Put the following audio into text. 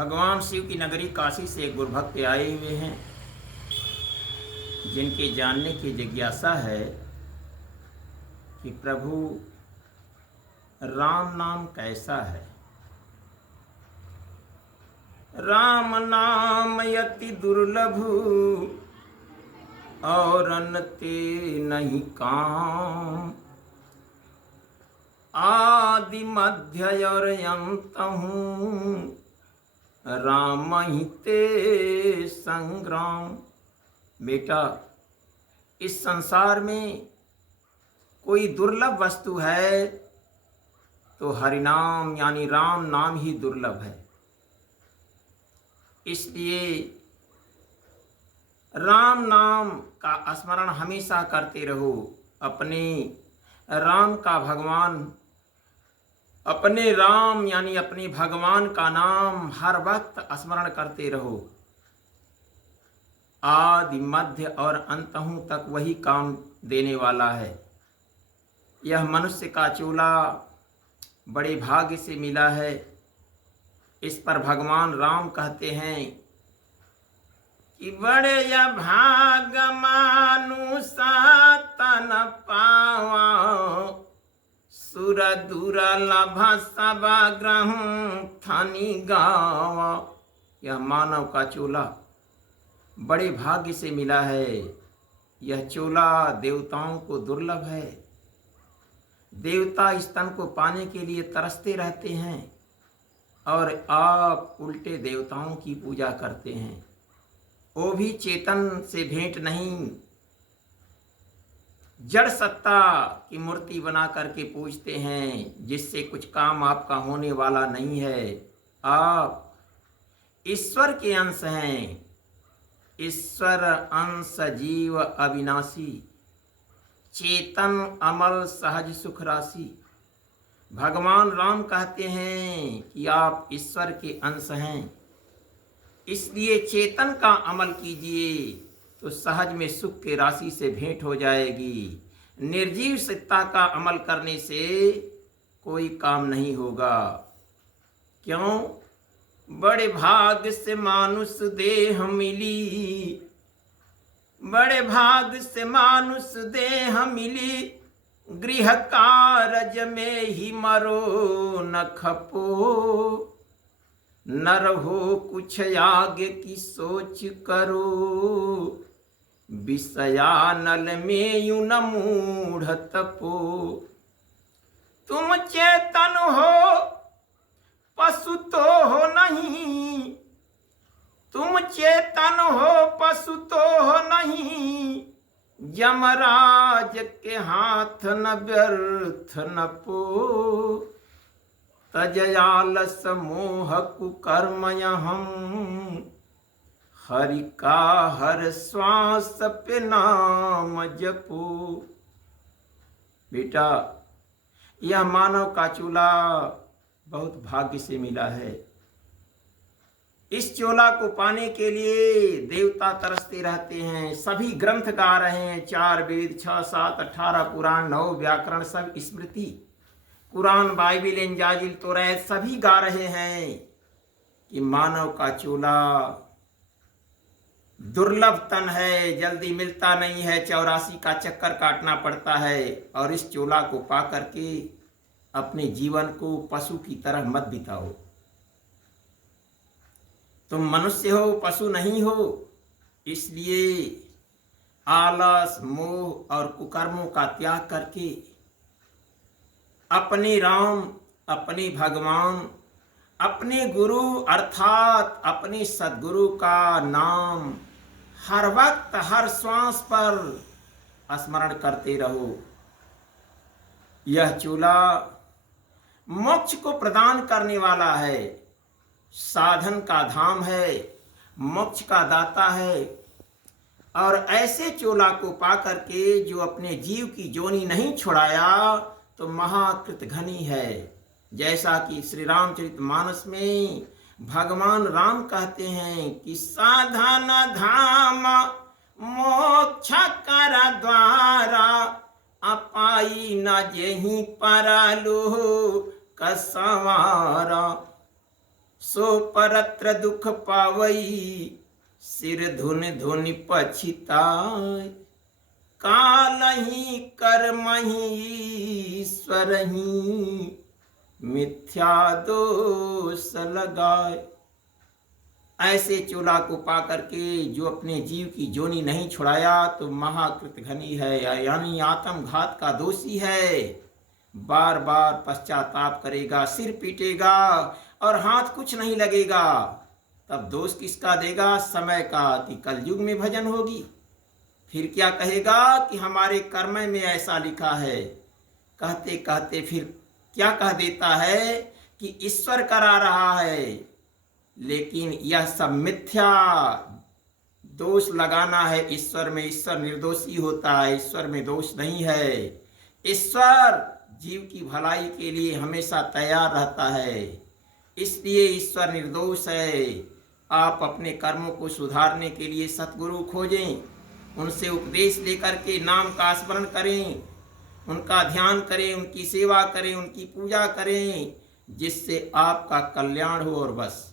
भगवान शिव की नगरी काशी से एक गुरुभक्त आए हुए हैं, जिनके जानने की जिज्ञासा है कि प्रभु राम नाम कैसा है। राम नाम यति दुर्लभ और अन्ते नहीं काम, आदि मध्य और अंत हूँ राम ही ते संग्राम। बेटा, इस संसार में कोई दुर्लभ वस्तु है तो हरिनाम यानी राम नाम ही दुर्लभ है। इसलिए राम नाम का स्मरण हमेशा करते रहो। अपने राम का भगवान, अपने राम यानी अपने भगवान का नाम हर वक्त स्मरण करते रहो। आदि मध्य और अंतहु तक वही काम देने वाला है। यह मनुष्य का चोला बड़े भाग्य से मिला है। इस पर भगवान राम कहते हैं कि बड़े या भाग मानुषा तन पावा, सुर दुर्लभ सब ग्रह थनी गावा। यह मानव का चोला बड़े भाग्य से मिला है। यह चोला देवताओं को दुर्लभ है। देवता इस तन को पाने के लिए तरसते रहते हैं और आप उल्टे देवताओं की पूजा करते हैं। वो भी चेतन से भेंट नहीं, जड़ सत्ता की मूर्ति बना करके पूजते हैं, जिससे कुछ काम आपका होने वाला नहीं है। आप ईश्वर के अंश हैं। ईश्वर अंश जीव अविनाशी, चेतन अमल सहज सुख राशि। भगवान राम कहते हैं कि आप ईश्वर के अंश हैं, इसलिए चेतन का अमल कीजिए तो सहज में सुख के राशि से भेंट हो जाएगी। निर्जीव सत्ता का अमल करने से कोई काम नहीं होगा। क्यों? बड़े भाग से मानुष देह मिली, बड़े भाग से मानुष देह मिली, गृह कारज में ही मरो न खपो, नर हो कुछ आगे की सोच करो, विषयानल में यूं न मूढ़ तपो। तुम चेतन हो पशु तो हो नहीं, तुम चेतन हो पशु तो हो नहीं, यमराज के हाथ न व्यर्थ न पो, तजयालस मोह कुकर्म हम, हरि का हर श्वास पे नाम जपो। बेटा, यह मानव का चूल्हा बहुत भाग्य से मिला है। इस चोला को पाने के लिए देवता तरसते रहते हैं। सभी ग्रंथ गा रहे हैं, 4 वेद, 6, 7, 18 पुराण, 9 व्याकरण, सब स्मृति, कुरान, बाइबिल, इंजाजिल, तौरात सभी गा रहे हैं कि मानव का चोला दुर्लभ तन है, जल्दी मिलता नहीं है, 84 का चक्कर काटना पड़ता है। और इस चोला को पा करके अपने जीवन को पशु की तरह मत बिताओ। तुम मनुष्य हो, पशु नहीं हो। इसलिए आलस, मोह और कुकर्मों का त्याग करके अपने राम, अपने भगवान, अपने गुरु अर्थात अपने सद्गुरु का नाम हर वक्त हर श्वास पर स्मरण करते रहो। यह चूल्हा मोक्ष को प्रदान करने वाला है, साधन का धाम है, मोक्ष का दाता है। और ऐसे चोला को पा करके जो अपने जीव की जोनी नहीं छुड़ाया तो महाकृत घनी है। जैसा कि श्री रामचरितमानस में भगवान राम कहते हैं कि साधन धाम मोक्ष कर द्वारा, अपाई न जेहि परलु कसवारा। सो परत्र दुख पावई, सिर धुन धुन पछिताय। कालहि कर्महि ईश्वरहि, मिथ्या दोष लगाए। ऐसे चोला को पा करके जो अपने जीव की जोनी नहीं छुड़ाया तो महाकृत घनी है, यानी आत्मघात का दोषी है। बार बार पश्चाताप करेगा, सिर पीटेगा और हाथ कुछ नहीं लगेगा। तब दोष किसका देगा? समय का, कि कलयुग में भजन होगी। फिर क्या कहेगा कि हमारे कर्म में ऐसा लिखा है। कहते कहते फिर क्या कह देता है कि ईश्वर करा रहा है। लेकिन यह सब मिथ्या, दोष लगाना है ईश्वर में। ईश्वर निर्दोषी होता है, ईश्वर में दोष नहीं है। ईश्वर जीव की भलाई के लिए हमेशा तैयार रहता है, इसलिए ईश्वर निर्दोष है। आप अपने कर्मों को सुधारने के लिए सतगुरु खोजें, उनसे उपदेश लेकर के नाम का स्मरण करें, उनका ध्यान करें, उनकी सेवा करें, उनकी पूजा करें, जिससे आपका कल्याण हो और बस।